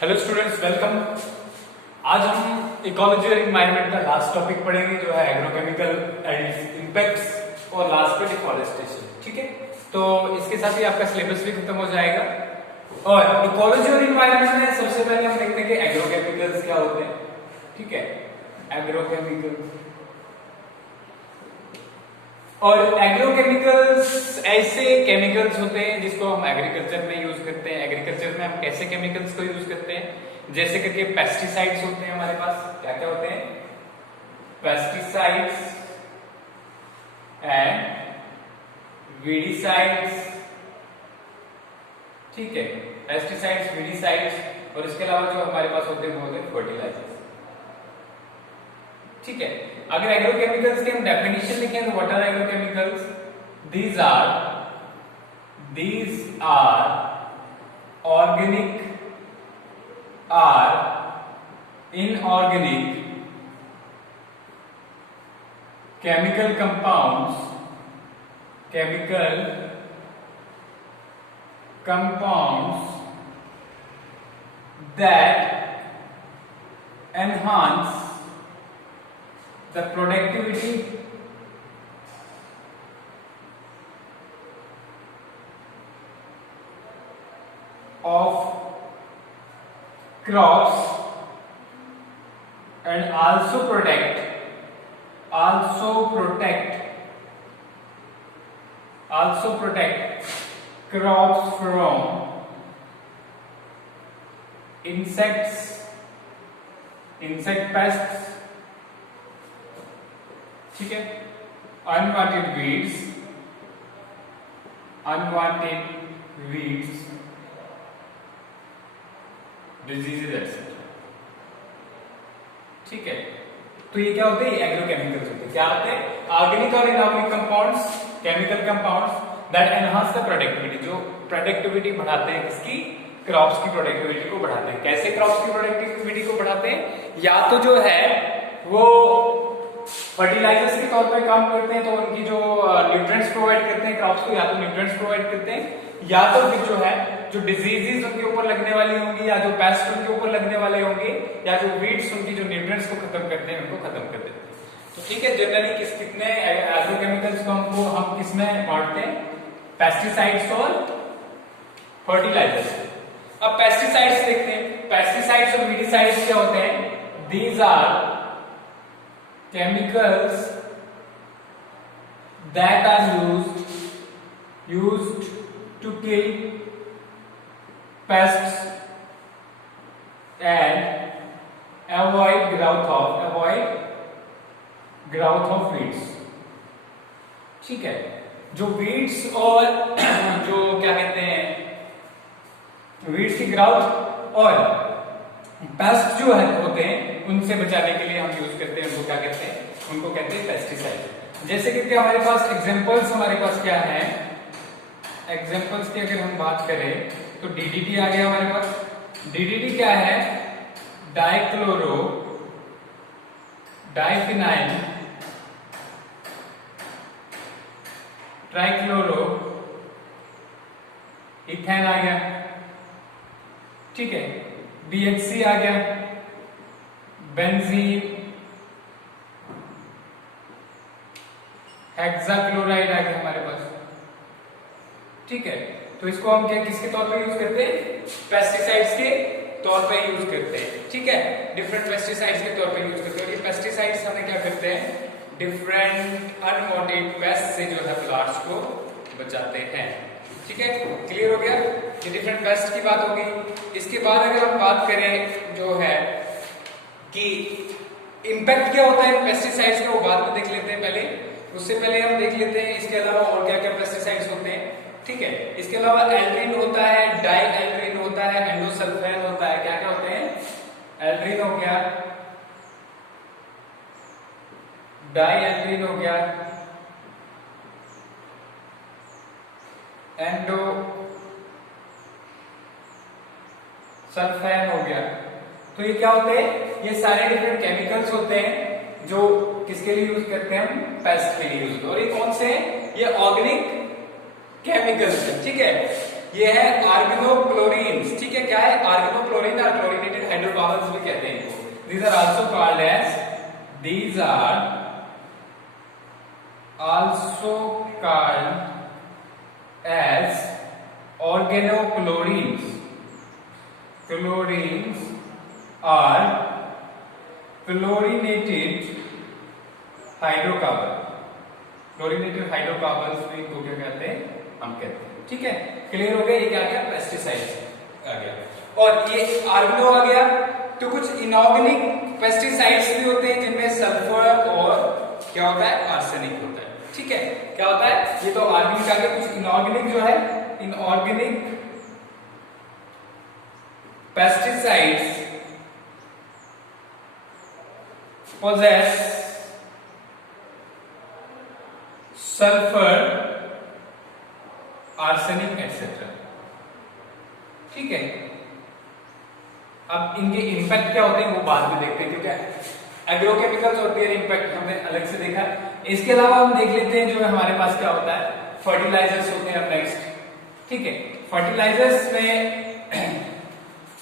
Hello students, welcome. आज हम ecology और एनवायरनमेंट का लास्ट टॉपिक पढ़ेंगे जो है एग्रोकेमिकल इम्पैक्ट्स और लास्ट पे डिफॉरेस्टेशन। ठीक है, तो इसके साथ ही आपका सिलेबस भी खत्म हो जाएगा। और इकोलॉजी और एनवायरनमेंट में सबसे पहले हम देखते हैं कि एग्रोकेमिकल्स क्या होते हैं। ठीक है, एग्रोकेमिकल्स और एग्रोकेमिकल्स ऐसे केमिकल्स होते हैं जिसको हम एग्रीकल्चर में यूज करते हैं। एग्रीकल्चर में हम कैसे केमिकल्स को यूज करते हैं, जैसे करके पेस्टिसाइड्स होते हैं हमारे पास। क्या क्या होते हैं? Pesticides and weedicides. ठीक है, पेस्टिसाइड्स, वीडिसाइड्स और इसके अलावा जो हमारे पास होते हैं वो होते हैं फर्टिलाइजर्स। ठीक है, अगर एग्रोकेमिकल्स की हम डेफिनेशन लिखें तो what are agrochemicals? These are organic or inorganic chemical compounds that enhance the productivity of crops and also protect crops from insect pests। ठीक है, अनवांटेड weeds, diseases etc। ठीक है, तो ये क्या होते हैं? एग्रोकेमिकल्स होते हैं। क्या होते हैं? ऑर्गेनिक और inorganic compounds, chemical compounds that enhance the productivity, जो प्रोडक्टिविटी बढ़ाते हैं। किसकी? क्रॉप्स की प्रोडक्टिविटी को बढ़ाते हैं। कैसे क्रॉप्स की प्रोडक्टिविटी को बढ़ाते हैं? या तो जो है वो फर्टिलाइजर्स के तौर पे काम करते हैं, तो उनकी जो न्यूट्रिएंट्स प्रोवाइड करते हैं क्रॉप्स को, या तो न्यूट्रिएंट्स प्रोवाइड करते हैं, या तो फिर जो है जो डिजीजेस उनके ऊपर लगने वाली होंगी, या जो पेस्ट उनके ऊपर लगने वाले होंगे, या जो वीड्स उनकी जो न्यूट्रिएंट्स को खत्म करते हैं उनको खत्म कर देते हैं। तो ठीक है, जनरली कितने एग्रोकेमिकल्स को हम किस में बांटते हैं? पेस्टिसाइड्स और फर्टिलाइजर्स। अब पेस्टिसाइड्स देखते हैं। पेस्टिसाइड्स और वीडिसाइड्स क्या होते हैं? These are chemicals that are used to kill pests and avoid growth of weeds। ठीक है, जो weeds और जो क्या कहते हैं weeds की ग्राउथ और पेस्ट जो है होते हैं उनसे बचाने के लिए हम यूज करते हैं। उनको क्या कहते हैं? उनको कहते हैं पेस्टिसाइड। जैसे कि हमारे पास एग्जांपल्स हमारे पास क्या है? एग्जांपल्स की अगर हम बात करें तो डीडीटी आ गया हमारे पास। डीडीटी क्या है? डाइफिनाइल ट्राइक्लोरो इथेन आ गया। ठीक है, BHC आ गया, बेंजीन, हेक्साक्लोराइड आ गया हमारे पास। ठीक है, तो इसको हम क्या किसके तौर पे यूज करते हैं? पेस्टिसाइड्स के तौर पे यूज करते हैं। ठीक है, डिफरेंट पेस्टिसाइड्स के तौर पे यूज करते हैं। और ये पेस्टिसाइड्स हमें क्या करते हैं? डिफरेंट अनवांटेड पेस्ट से जो है प्लांट्स को बचाते हैं। ठीक है, क्लियर हो गया? ये डिफरेंट पेस्ट की बात होगी। इसके बाद अगर हम बात करें जो है कि इम्पैक्ट क्या होता है पेस्टिसाइड्स का, वो बाद में देख लेते हैं। पहले उससे पहले हम देख लेते हैं इसके अलावा और क्या क्या पेस्टिसाइड्स होते हैं। ठीक है, इसके अलावा एल्ड्रिन होता है, डाई एल्ड्रिन होता है, एंडोसल्फान होता है। क्या क्या होते हैं? एल्ड्रिन हो गया, डाई एल्ड्रिन हो गया, एंडोसल्फान हो गया। तो ये क्या होते हैं? ये सारे डिफरेंट केमिकल्स होते हैं जो किसके लिए यूज करते हैं? हम पेस्ट के लिए यूज करते हैं। और ये कौन से हैं? ये ऑर्गेनिक केमिकल्स है। ठीक है, ये है ऑर्गेनोक्लोरीन्स, ठीक है। क्या है? ऑर्गेनोक्लोरीन और क्लोरीनेटेड हाइड्रोकार्बन्स भी कहते हैं इनको। these are also called as these are also called as organochlorines. Chlorines are chlorinated hydrocarbon. Chlorinated hydrocarbons भी इनको क्या कहते हैं? हम कहते हैं, ठीक है। क्लियर हो गया? ये क्या आ गया? पेस्टिसाइड्स आ गया। और ये ऑर्गेनो आ गया। तो कुछ इनऑर्गेनिक पेस्टिसाइड्स भी होते हैं जिनमें सल्फर और क्या होता है? आर्सेनिक होता है, ठीक है। क्या होता है? ये तो ऑर्गेनिक आ गया। कुछ इनऑर्गेनिक जो है, inorganic pesticides possess sulphur, arsenic etcetera, ठीक है। अब इनके इंपैक्ट क्या होते हैं वो बाद में देखते हैं, क्योंकि एग्रोकेमिकल्स होते हैं, इंपैक्ट हमने अलग से देखा। इसके अलावा हम देख लेते हैं जो हमारे पास क्या होता है, फर्टिलाइजर्स होते हैं अब नेक्स्ट, ठीक है। फर्टिलाइजर्स में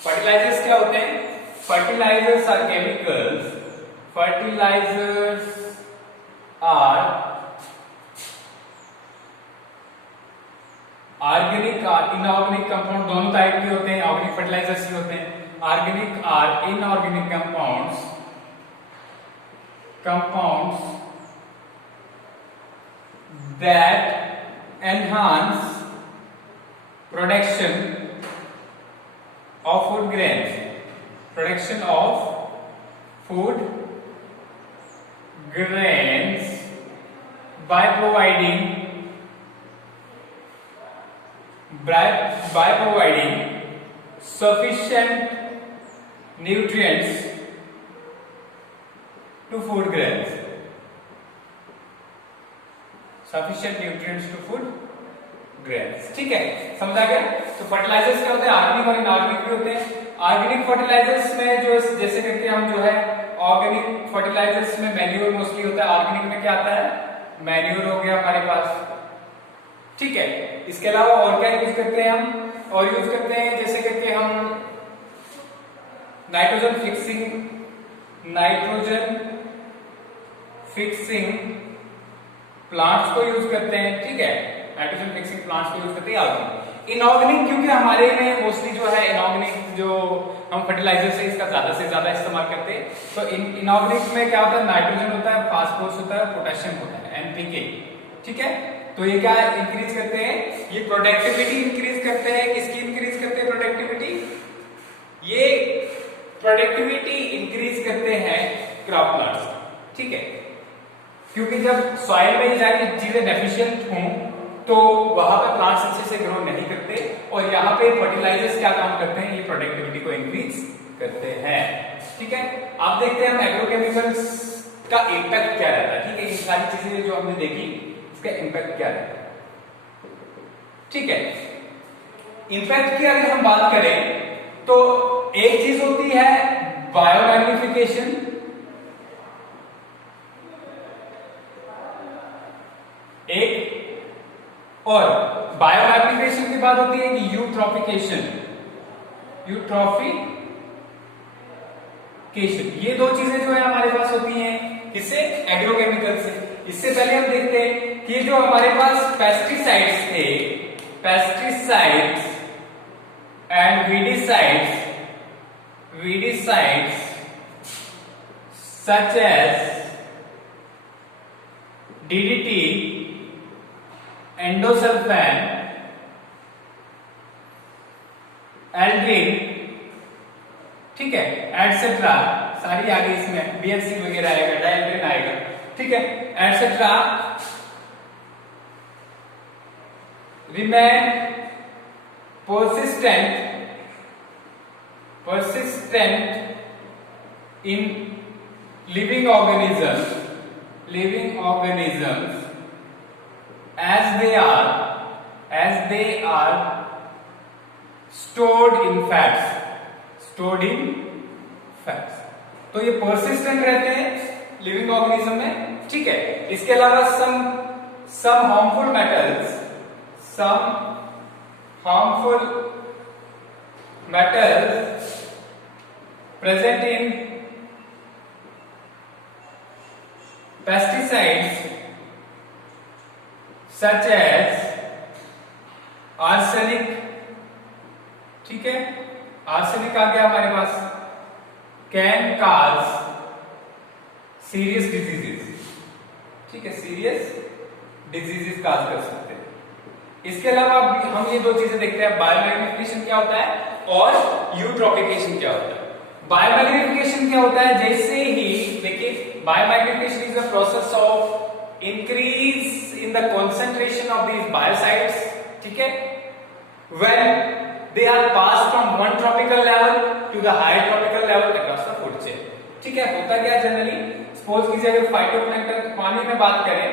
फर्टिलाइजर्स क्या होते हैं? Fertilisers are chemicals, fertilisers are organic और इनऑर्गेनिक कंपाउंड, दोनों टाइप के होते हैं। ऑर्गेनिक फर्टिलाइजर्स भी होते हैं। ऑर्गेनिक और inorganic compounds that enhance production of food grains, production of food grains by providing sufficient nutrients to food grains, sufficient nutrients to food grains, ठीक है। समझा गया? तो फर्टिलाइजर्स क्या होते हैं? ऑर्गेनिक और इनऑर्गेनिक भी होते हैं। ऑर्गेनिक फर्टिलाइजर्स में जो जैसे करके हम जो है ऑर्गेनिक फर्टिलाइजर्स में मैन्योर मोस्टली होता है। ऑर्गेनिक में क्या आता है? मैन्योर हो गया हमारे पास, ठीक है। इसके अलावा और क्या यूज करते हैं हम? और यूज करते हैं जैसे करके हम नाइट्रोजन फिक्सिंग प्लांट्स को यूज करते हैं, ठीक है। नाइट्रोजन फिक्सिंग प्लांट्स को यूज करते हैं। ऑर्गेनिक, इनऑर्गेनिक क्योंकि हमारे में मोस्टली जो है इनऑर्गेनिक जो हम फर्टिलाइजर से इसका ज्यादा से ज्यादा इस्तेमाल करते हैं। तो इनऑर्गेनिक में क्या होता है? नाइट्रोजन होता है, फास्फोरस होता है, पोटेशियम होता है, एनपीके, ठीक है। तो ये क्या इंक्रीज करते हैं? ये प्रोडक्टिविटी इंक्रीज करते हैं। किसकी इंक्रीज करते हैं प्रोडक्टिविटी? ये प्रोडक्टिविटी इंक्रीज करते हैं क्रॉप प्लांट्स, ठीक है। क्योंकि जब सॉइल में ये सारी चीजें डेफिशिएंट हों तो वहां पर प्लांट्स अच्छे से ग्रो नहीं करते, और यहाँ पे फर्टिलाइजर्स क्या काम करते हैं? ये प्रोडक्टिविटी को इंक्रीज करते हैं, ठीक है। अब देखते हैं हम एग्रोकेमिकल्स का इम्पैक्ट क्या रहता है, ठीक है। ये सारी चीजें जो हमने देखी इसका इम्पैक्ट क्या रहता है, ठीक है। इम्पैक्ट की अगर हम बात करें तो एक चीज होती है बायोमैग्निफिकेशन, एक और बायोमैग्निफिकेशन की बात होती है कि यूट्रॉफिकेशन। ये दो चीजें जो है हमारे पास होती हैं किससे? एग्रोकेमिकल से। इससे पहले हम देखते हैं कि जो हमारे पास पेस्टिसाइड्स थे, pesticides and weedicides such as DDT, endosulfan, aldrin, ठीक है, एटसेट्रा, सारी आगे इसमें BHC वगैरह आएगा, डायल्ड्रिन आएगा, ठीक है, etcetera remain persistent in living organisms as they are stored in fats। तो ये persistent रहते हैं लिविंग ऑर्गेनिज्म में, ठीक है। इसके अलावा some harmful harmful metals present in pesticides such as arsenic, ठीक है, आर्सेनिक आ गया हमारे पास, कैन काज सीरियस डिजीजेस, ठीक है, सीरियस डिजीजेस काज कर सकते हैं। इसके अलावा हम ये दो चीजें देखते हैं, बायोमैग्निफिकेशन क्या होता है और यूट्रोपिकेशन क्या होता है। बायोमैग्निफिकेशन क्या होता है, जैसे ही देखिए biomagnification is the process of increase in the concentration of these biocides, ठीक है, when they are pass from one tropical level to the higher tropical level across the food chain, ठीक है। होता क्या जनरली, सपोज कीजिए अगर phytoplankton पानी में बात करें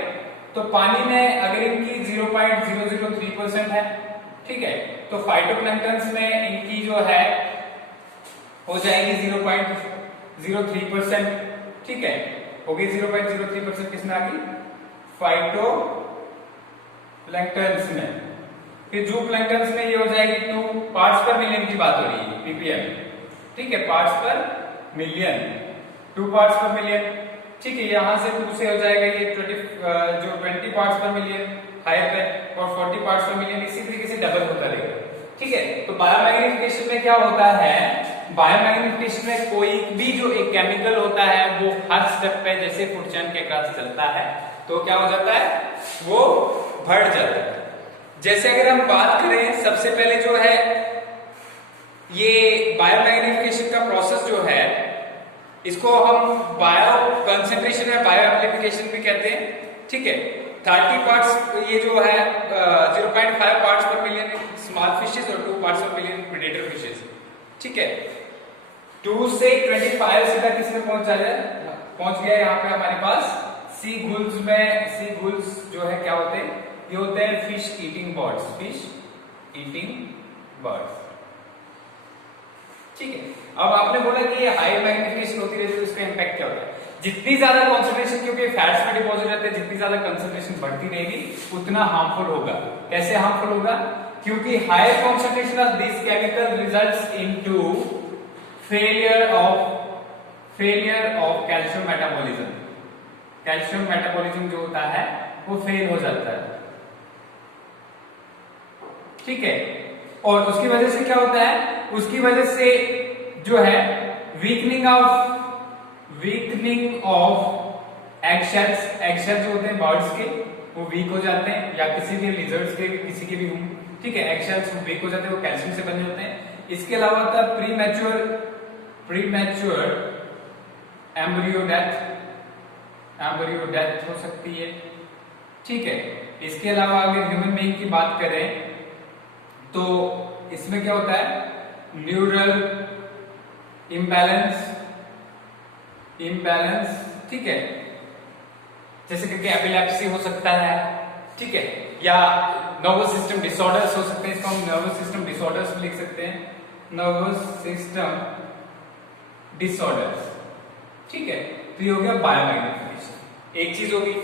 तो पानी में अगर इनकी 0.003% है, ठीक है, तो फाइटोप्लैंक्टन्स में इनकी जो है हो जाएगी 0.03%, ठीक है, होगी 0.03%, किसमें आ गई, फाइटोप्लैंक्टन्स में। फिर जू प्लैंक्टन्स में ये हो जाएगी 2 पार्ट्स पर मिलियन की बात हो रही है, ppm, ठीक है, पार्ट्स पर मिलियन, 2 पार्ट्स पर मिलियन, ठीक है। यहां से 2 से हो जाएगा ये 20 पार्ट्स पर मिलियन हायर पे, और 40 पार्ट्स पर मिलियन, इसी तरीके से डबल होता रहेगा, ठीक है। तो बायोमैग्निफिकेशन में क्या होता है, बायोमैग्निफिकेशन में कोई भी जो एक केमिकल होता है वो हर स्टेप पे जैसे फूड चेन के क्रॉस चलता है तो क्या हो जाता है, वो बढ़ जाता है। जैसे अगर हम बात करें सबसे पहले जो है ये बायोमैग्निफिकेशन का प्रोसेस जो है इसको हम बायो कंसेंट्रेशन या बायो एम्प्लीफिकेशन भी कहते हैं, ठीक है। 30 पार्ट्स ये जो है 0.5 पार्ट्स पर मिलियन स्मॉल फिशेस और 2 पार्ट्स पर मिलियन प्रेडेटर फिशेस, ठीक है। 2 से 25 सीधा किसमें पहुंच गया यहाँ पे हमारे पास सी गुल्स में। सी गुल्स जो है क्या होते हैं, ये होते हैं fish eating birds, fish eating birds, ठीक है। अब आपने बोला कि ये हाई मैग्निफिकेशन होती है तो इसका इंपैक्ट क्या होता है, जितनी ज्यादा कंसंट्रेशन, क्योंकि फैट्स में डिपॉजिट रहते हैं, जितनी ज्यादा कंसंट्रेशन बढ़ती रहेगी उतना हार्मफुल होगा। कैसे हार्मफुल होगा, क्योंकि higher concentration of this chemical results into failure of calcium metabolism. Calcium metabolism जो होता है वो फेल हो जाता है, ठीक है। और उसकी वजह से क्या होता है, उसकी वजह से जो है वीकनिंग ऑफ एगशेल्स जो होते हैं बर्ड्स के वो वीक हो जाते हैं, या किसी के लिजर्ड्स के किसी के भी हों, ठीक है, एगशेल्स वीक हो जाते हैं, वो कैल्शियम से बने होते हैं। इसके अलावा होता है प्रीमैच्योर एम्ब्रियो डेथ हो सकती है, ठीक है। इसके अलावा अगर ह्यूमन बीइंग की बात करें तो इसमें क्या होता है, न्यूरल इम्बैलेंस, ठीक है, जैसे कि एपिलेप्सी हो सकता है, ठीक है, या नर्वस सिस्टम डिसऑर्डर्स हो सकते हैं, इसको हम नर्वस सिस्टम डिसऑर्डर्स भी लिख सकते हैं, नर्वस सिस्टम डिसऑर्डर्स, ठीक है। तो ये हो गया बायोमैग्निफिकेशन, एक चीज होगी।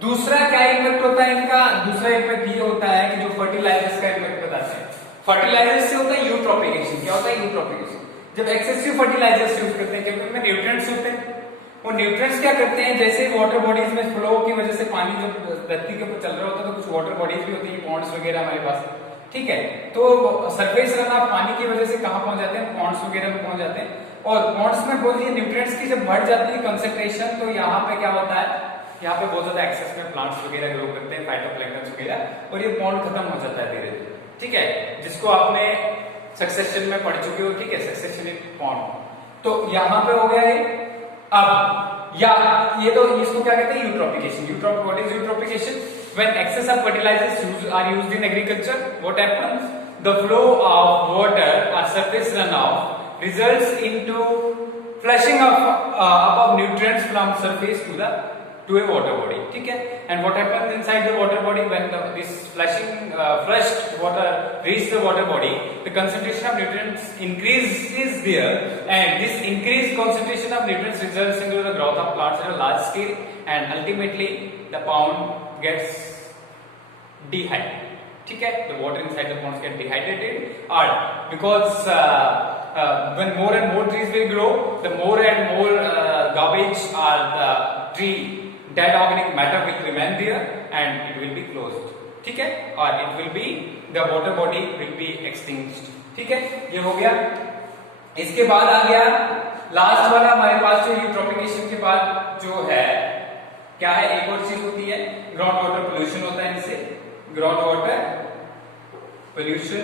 दूसरा क्या इफेक्ट होता है इनका, दूसरा इफेक्ट ये होता है कि जो फर्टिलाइजर्स का इफेक्ट बताते हैं, फर्टिलाइजर्स से होता है यूट्रोपिकेशन। क्या होता है यूट्रोपिकेशन, जब एक्सेसिव फर्टिलाइजर्स यूज करते हैं, क्योंकि उनमें न्यूट्रिएंट्स होते हैं, वो न्यूट्रिएंट्स क्या करते हैं, जैसे वाटर बॉडीज में फ्लो की वजह से पानी जब धरती के ऊपर चल रहा होता है तो कुछ वाटर बॉडीज भी होती है, पॉन्ड्स वगैरह हमारे पास, ठीक है। तो सरफेस रन ऑफ पानी की वजह से कहां पहुंच जाते हैं, पॉन्ड्स वगैरह में पहुंच जाते हैं, और पॉन्ड्स में बोलिए न्यूट्रिएंट्स की जब बढ़ जाती है कंसंट्रेशन, तो यहाँ पे क्या होता है, यहाँ पे बहुत ज्यादा एक्सेस में प्लांट्स वगैरह ग्रो करते हैं, फाइटोप्लैंक्टन्स वगैरह, और ये पॉन्ड खत्म हो जाता है धीरे धीरे, ठीक है, जिसको आपने सक्सेशन में पढ़ चुके हो, ठीक है, सक्सेशन इन पॉन्ड। तो यहाँ पे हो गया ये। अब या ये तो इसको क्या कहते हैं, eutrophication. What is eutrophication, when excess of fertilizers are used in agriculture, what happens, the flow of water और surface run off results into flushing of above nutrients from surface to a water body, ठीक है। And what happens inside the water body when this flushed water reaches the water body, the concentration of nutrients increases there, and this increased concentration of nutrients results into the growth of plants at a large scale, and ultimately the pond gets dehydrated, ठीक है, the water inside the ponds get dehydrated or because when more and more trees will grow, the more and more garbage or the tree dead organic matter will remain there and it will be closed, ठीक है, और it will be the water body will be extinguished, ठीक है, ये हो गया। इसके बाद आ गया लास्ट वाला हमारे पास जो यूट्रोफिकेशन के बाद जो है क्या है, एक और चीज होती है ग्राउंड वाटर पोल्यूशन होता है इससे, ground water pollution.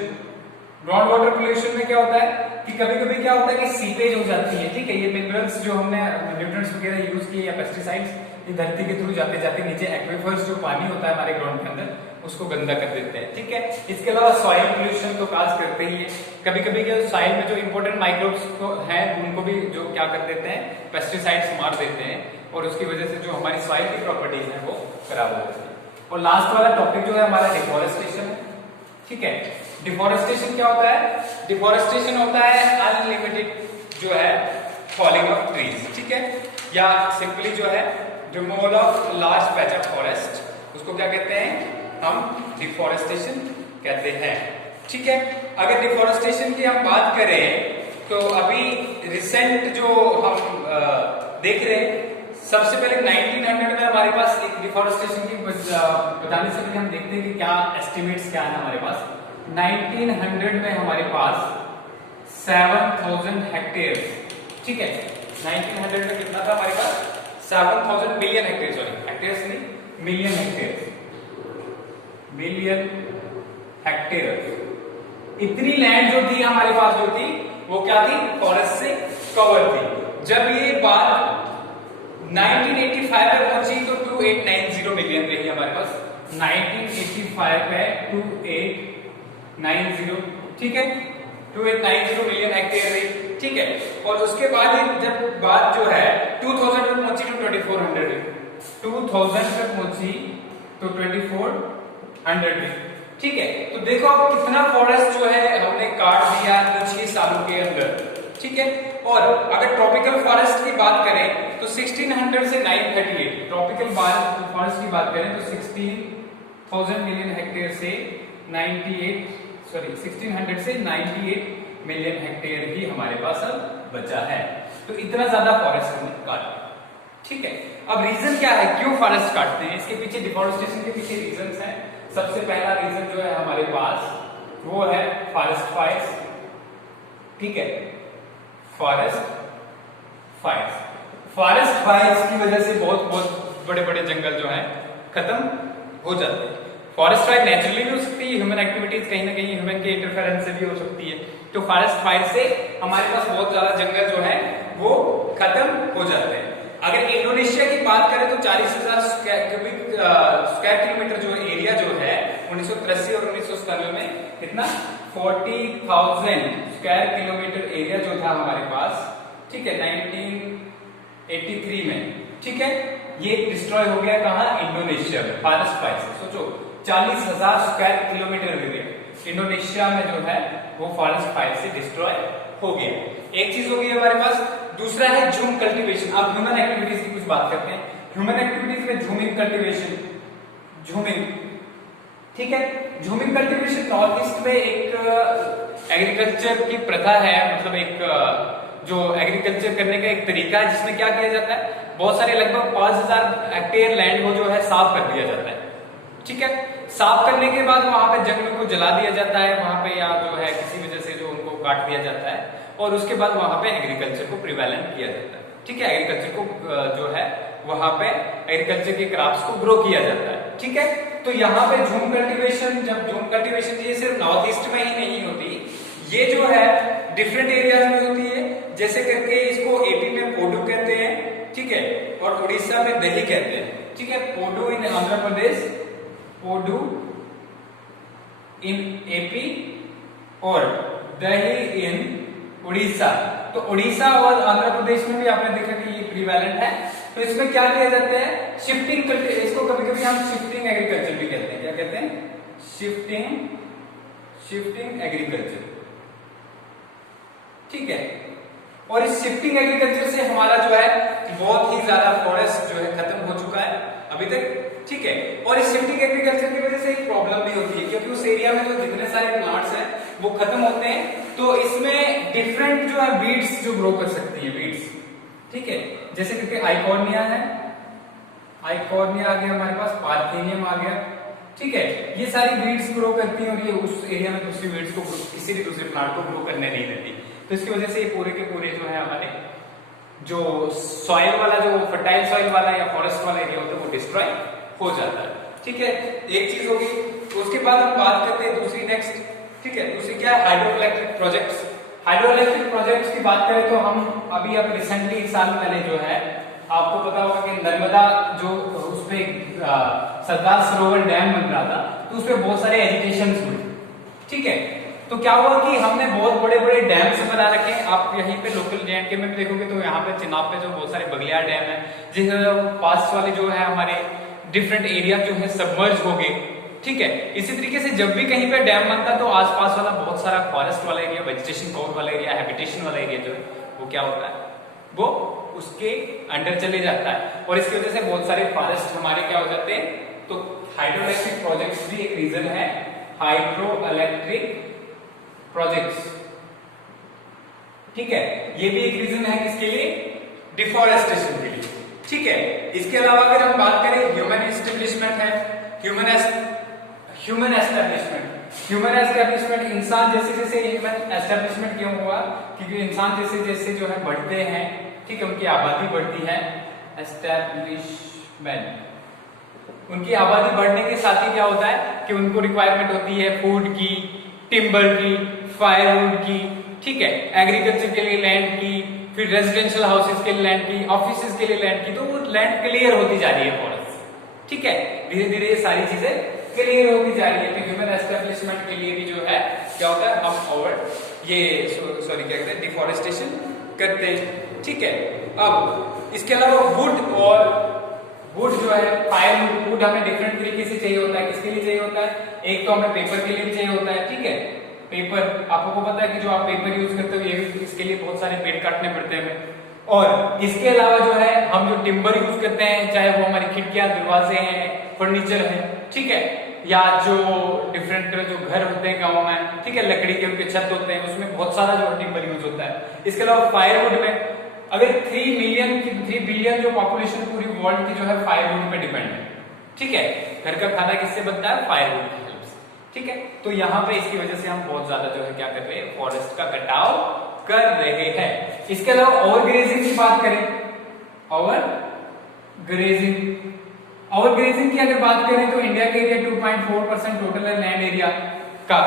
Ground water pollution में क्या होता है कि कभी कभी क्या होता है कि सीपेज हो जाती है, ठीक है, ये मिनरल्स जो हमने न्यूट्रिएंट्स वगैरह यूज किए या पेस्टिसाइड्स ये धरती के थ्रू जाते जाते नीचे एक्विफर्स जो पानी होता है हमारे ग्राउंड के अंदर उसको गंदा कर देते हैं, ठीक है। इसके अलावा सॉइल पोल्यूशन तो काज करते ही है, कभी कभी क्या सॉइल में जो इंपॉर्टेंट माइक्रोब्स हैं उनको भी जो क्या कर देते हैं पेस्टिसाइड्स मार देते हैं और उसकी वजह से जो हमारी सॉइल की प्रॉपर्टीज है वो खराब हो जाती है। और लास्ट वाला टॉपिक जो है हमारा डिफॉरेस्टेशन है, ठीक है। डिफॉरेस्टेशन क्या होता है, डिफॉरेस्टेशन होता है अनलिमिटेड जो है फॉलिंग ऑफ ट्रीज, ठीक है, या सिंपली जो है removal of large patch of forest, उसको क्या कहते हैं हम डिफॉरेस्टेशन कहते हैं, ठीक है। अगर डिफॉरेस्टेशन की हम बात करें तो अभी रिसेंट जो हम देख रहे हैं, सबसे पहले 1900 में हमारे पास एक डिफॉरेस्टेशन की बताने से पहले हम देखते हैं कि क्या एस्टिमेट्स क्या है हमारे पास। 1900 में हमारे पास 7000 हेक्टेयर, ठीक है, 1900 में कितना था हमारे पास 7000 मिलियन हेक्टेयर, सॉरी हेक्टेयर्स नहीं मिलियन हेक्टेयर, मिलियन हेक्टेयर। इतनी लैंड जो थी हमारे पास जो थी वो क्या थी, फॉरेस्ट से कवर थी। जब ये बात 1985 में पहुंची तो 2890 मिलियन रही हमारे पास, 1985 में 2890, ठीक है, 2890 मिलियन हेक्टेयर रही, ठीक है। और उसके बाद जब बात जो है 2000 में पहुंची तो 2400, 2000 तक पहुंची तो 2400, ठीक है। तो देखो अब कितना फॉरेस्ट जो है हमने काट दिया कुछ ही सालों के अंदर, ठीक है। और अगर ट्रॉपिकल फॉरेस्ट की बात करें तो 1600 से 938, ट्रॉपिकल फॉरेस्ट की बात करें तो 16,000 मिलियन हेक्टेयर से 1600 से 98 मिलियन हेक्टेयर ही हमारे पास अब बचा है। तो इतना ज्यादा फॉरेस्ट हमने काटा, ठीक है। अब रीजन क्या है, क्यों फॉरेस्ट काटते हैं, इसके पीछे डिफॉरेस्टेशन के पीछे रीजंस हैं। सबसे पहला रीजन जो है हमारे पास वो है फॉरेस्ट फायर्स, ठीक है, फॉरेस्ट फायर्स की वजह से बहुत बड़े बड़े जंगल जो है खत्म हो जाते हैं। फॉरेस्ट फायर नेचुरली भी हो सकती है, ह्यूमन एक्टिविटीज कहीं ना कहीं ह्यूमन के इंटरफेरेंस से भी हो सकती है। तो फॉरेस्ट फायर से हमारे पास बहुत ज्यादा जंगल जो है वो खत्म हो जाते हैं। अगर इंडोनेशिया की बात करें तो 40,000 स्क्वायर किलोमीटर जो एरिया जो है 1983 और 1997 में कितना 40,000 स्क्वायर किलोमीटर एरिया जो था हमारे पास, ठीक है, 1983 में, ठीक है, ये डिस्ट्रॉय हो गया कहां, इंडोनेशिया में फॉरेस्ट फायर से। सोचो 40,000 स्क्वायर किलोमीटर एरिया इंडोनेशिया में जो है वो फॉरेस्ट फायर से डिस्ट्रॉय हो गया। एक चीज हो गई हमारे पास। दूसरा है झूम कल्टीवेशन। अब ह्यूमन एक्टिविटीज की कुछ बात करते हैं। ह्यूमन एक्टिविटीज में झूमिंग कल्टीवेशन, झूमिंग, ठीक है, झूमिंग कल्टीवेशन नॉर्थ ईस्ट में एक एग्रीकल्चर की प्रथा है, मतलब एक जो एग्रीकल्चर करने का एक तरीका है जिसमें क्या किया जाता है, बहुत सारे लगभग 5000 हेक्टेयर लैंड को जो है साफ कर दिया जाता है, ठीक है। साफ करने के बाद वहां पे जंगल को जला दिया जाता है वहां पे, या जो है किसी वजह से जो उनको काट दिया जाता है, और उसके बाद वहां पे एग्रीकल्चर को प्रिवेलेंट किया जाता है, ठीक है। एग्रीकल्चर को जो है वहां पे एग्रीकल्चर के क्रॉप्स को ग्रो किया जाता है, ठीक है। तो यहाँ पे झूम कल्टीवेशन, जब झूम कल्टीवेशन ये सिर्फ नॉर्थ ईस्ट में ही नहीं होती, ये जो है डिफरेंट एरियाज में होती है। जैसे करके इसको एपी में पोडू कहते हैं, ठीक है, और उड़ीसा में दही कहते हैं, ठीक है। पोडू इन आंध्र प्रदेश, पोडू इन एपी और दही इन उड़ीसा। तो उड़ीसा और आंध्र प्रदेश में भी आपने देखा कि ये प्रिवेलेंट है। तो इसमें क्या किया जाता है, शिफ्टिंग, इसको कभी कभी हम शिफ्टिंग एग्रीकल्चर भी कहते हैं। क्या कहते हैं, शिफ्टिंग एग्रीकल्चर, ठीक है। और इस शिफ्टिंग एग्रीकल्चर से हमारा जो है बहुत ही ज्यादा फॉरेस्ट जो है खत्म हो चुका है। अभी तक ठीक है। और इस शिफ्टिंग एग्रीकल्चर की वजह से एक प्रॉब्लम भी होती है, क्योंकि उस एरिया में जो जितने सारे प्लांट्स हैं वो खत्म होते हैं, तो इसमें डिफरेंट जो है वीड्स जो ग्रो कर सकती है, वीड्स, ठीक है। जैसे क्योंकि आइकॉर्निया है, आइकॉर्निया आ गया हमारे पास, पार्थेनियम आ गया, ठीक है। ये सारी वीड्स ग्रो करती हैं और ये उस एरिया में दूसरी वीड्स को किसी भी दूसरे प्लांट को ग्रो करने नहीं देती। तो इसकी वजह से ये पूरे के पूरे जो है हमारे जो सॉइल वाला, जो फर्टाइल सॉइल वाला या फॉरेस्ट वाला एरिया होता है वो डिस्ट्रॉय हो जाता है, ठीक है। एक चीज होगी। उसके बाद हम बात करते हैं दूसरी, नेक्स्ट, ठीक है। दूसरी क्या है, hydro electric projects. Hydro electric projects की बात करें तो हम अभी रिसेंटली एक साल पहले जो है आपको पता होगा कि नर्मदा जो उसपे सरदार सरोवर डैम बन रहा था, तो उसपे बहुत सारे एजिटेशन हुए, ठीक है। तो क्या हुआ कि हमने बहुत बड़े बड़े डैम्स बना रखे हैं। आप यहीं पे लोकल JNK में देखोगे तो यहाँ पे चिनाब पे जो बहुत सारे बगलियार डैम है, जिसमें पास वाले जो है हमारे डिफरेंट एरिया जो है सबमर्ज हो गए, ठीक है। इसी तरीके से जब भी कहीं पे डैम बनता है तो आसपास वाला बहुत सारा फॉरेस्ट वाला एरिया, वेजिटेशन कवर वाला एरिया, हैबिटेशन वाला एरिया जो है वो क्या होता है, वो उसके अंडर चले जाता है, और इसकी वजह से बहुत सारे फॉरेस्ट हमारे क्या हो जाते हैं। तो हाइड्रो इलेक्ट्रिक प्रोजेक्ट्स भी एक रीजन है, हाइड्रो इलेक्ट्रिक प्रोजेक्ट्स, ठीक है। ये भी एक रीजन है किसके लिए, डिफॉरेस्टेशन के लिए, ठीक है। इसके अलावा अगर हम बात करें ह्यूमन एस्टेब्लिशमेंट है, ह्यूमन एस्टेब्लिशमेंट, इंसान जैसे जैसे ह्यूमन एस्टेब्लिशमेंट क्यों हुआ, क्योंकि इंसान जैसे जैसे जो है बढ़ते हैं, ठीक है, उनकी आबादी बढ़ती है, एस्टेब्लिशमेंट, उनकी आबादी बढ़ने के साथ ही क्या होता है कि उनको रिक्वायरमेंट होती है फूड की, टिम्बर की, फायरवुड की, ठीक है, एग्रीकल्चर के लिए लैंड की, फिर रेजिडेंशियल हाउसेस के लिए लैंड की, ऑफिसेज के लिए लैंड की, तो वो लैंड क्लियर होती जा रही है फॉरेस्ट, ठीक है। धीरे धीरे ये सारी चीजें क्लियर होती जा रही है। तो ह्यूमन एस्टेब्लिशमेंट के लिए भी जो है क्या होता है, हम क्या कहते हैं, डिफॉरेस्टेशन करते हैं, ठीक है। अब इसके अलावा वुड जो है, फायरवुड, वुड हमें डिफरेंट तरीके से चाहिए होता है। किसके लिए चाहिए होता है, एक तो हमें पेपर के लिए चाहिए होता है, ठीक है। पेपर, आपको पता है कि जो आप पेपर यूज करते हो ये भी, इसके लिए बहुत सारे पेड़ काटने पड़ते हैं हमें। और इसके अलावा जो है हम जो टिम्बर यूज करते हैं, चाहे वो हमारी खिड़कियां, दरवाजे हैं, फर्नीचर है, ठीक है, या जो डिफरेंट जो घर होते हैं गाँव में, ठीक है, लकड़ी के उनके छत होते हैं, उसमें बहुत सारा जो टिम्बर यूज होता है। इसके अलावा फायरवुड में अगर 3 बिलियन जो पॉपुलेशन पूरी वर्ल्ड की जो है फायरवुड पे डिपेंड है, ठीक है। घर का खाना किससे बनता है, फायरवुड की हेल्प से, ठीक है। तो यहाँ पे इसकी वजह से हम बहुत ज्यादा जो है क्या कर रहे हैं, फॉरेस्ट का कटाव कर रहे हैं। इसके अलावा ओवरग्रेजिंग की बात करें, ओवरग्रेजिंग की अगर बात करें तो इंडिया के एरिया 2.4% टोटल है लैंड एरिया का,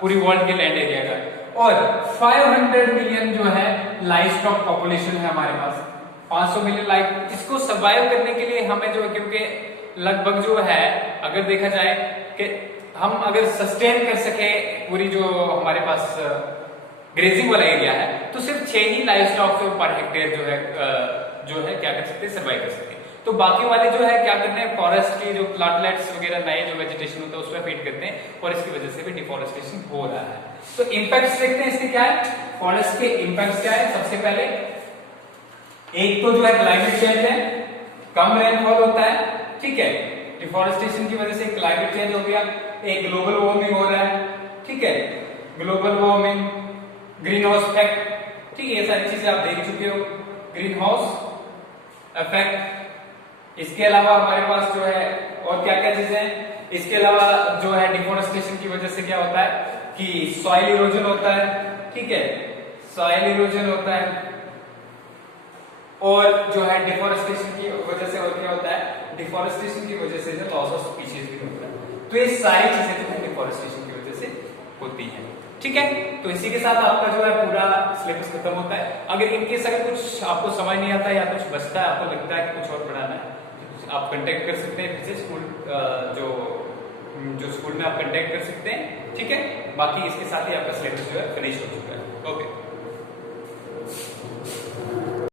पूरी वर्ल्ड के लैंड एरिया का, और 500 मिलियन जो है लाइव स्टॉक पॉपुलेशन है हमारे पास, 500 मिलियन लाइव। इसको सर्वाइव करने के लिए हमें जो, क्योंकि लगभग जो है अगर देखा जाए कि हम अगर सस्टेन कर सके पूरी जो हमारे पास ग्रेजिंग वाला एरिया है, तो सिर्फ 6 ही लाइव स्टॉक पर हेक्टेयर जो है क्या कर सकते हैं, सर्वाइव कर सकते हैं। तो बाकी वाले जो है क्या करते हैं, फॉरेस्ट के जो प्लांटलेट्स वगैरह नए जो वेजिटेशन होता है उसमें फीड करते हैं, और इसकी वजह से भी डिफॉरेस्टेशन हो रहा है। तो इंपैक्ट्स देखते हैं इसके क्या है, फॉरेस्ट के इंपैक्ट्स क्या है। सबसे पहले एक तो जो है क्लाइमेट चेंज है, कम रेनफॉल होता है, ठीक है। डिफॉरेस्टेशन की वजह से क्लाइमेट चेंज हो गया, एक ग्लोबल वार्मिंग हो रहा है, ठीक है, global warming, green house effect, ठीक है, ये सारी चीजें आप देख चुके हो, ग्रीन हाउस इफेक्ट। इसके अलावा हमारे पास जो है और क्या क्या चीजें हैं, इसके अलावा जो है डिफॉरेस्टेशन की वजह से क्या होता है कि सॉइल इरोजन होता है, ठीक है, सॉइल इरोजन होता है, और जो है डिफॉरेस्टेशन की वजह से और क्या होता है, डिफॉरेस्टेशन की वजह से जो लॉस ऑफ स्पीशीज भी होता है। तो ये सारी चीजें जो है डिफॉरेस्टेशन की वजह से होती हैं, ठीक है। तो इसी के साथ आपका जो है पूरा सिलेबस खत्म होता है। अगर इनकेस अगर कुछ आपको समझ नहीं आता या कुछ बचता है, आपको लगता है कि कुछ और पढ़ाना है, आप कांटेक्ट कर सकते हैं फिर से स्कूल जो स्कूल में आप कांटेक्ट कर सकते हैं, ठीक है। बाकी इसके साथ ही आपका सिलेबस जो है फिनिश हो चुका है। ओके।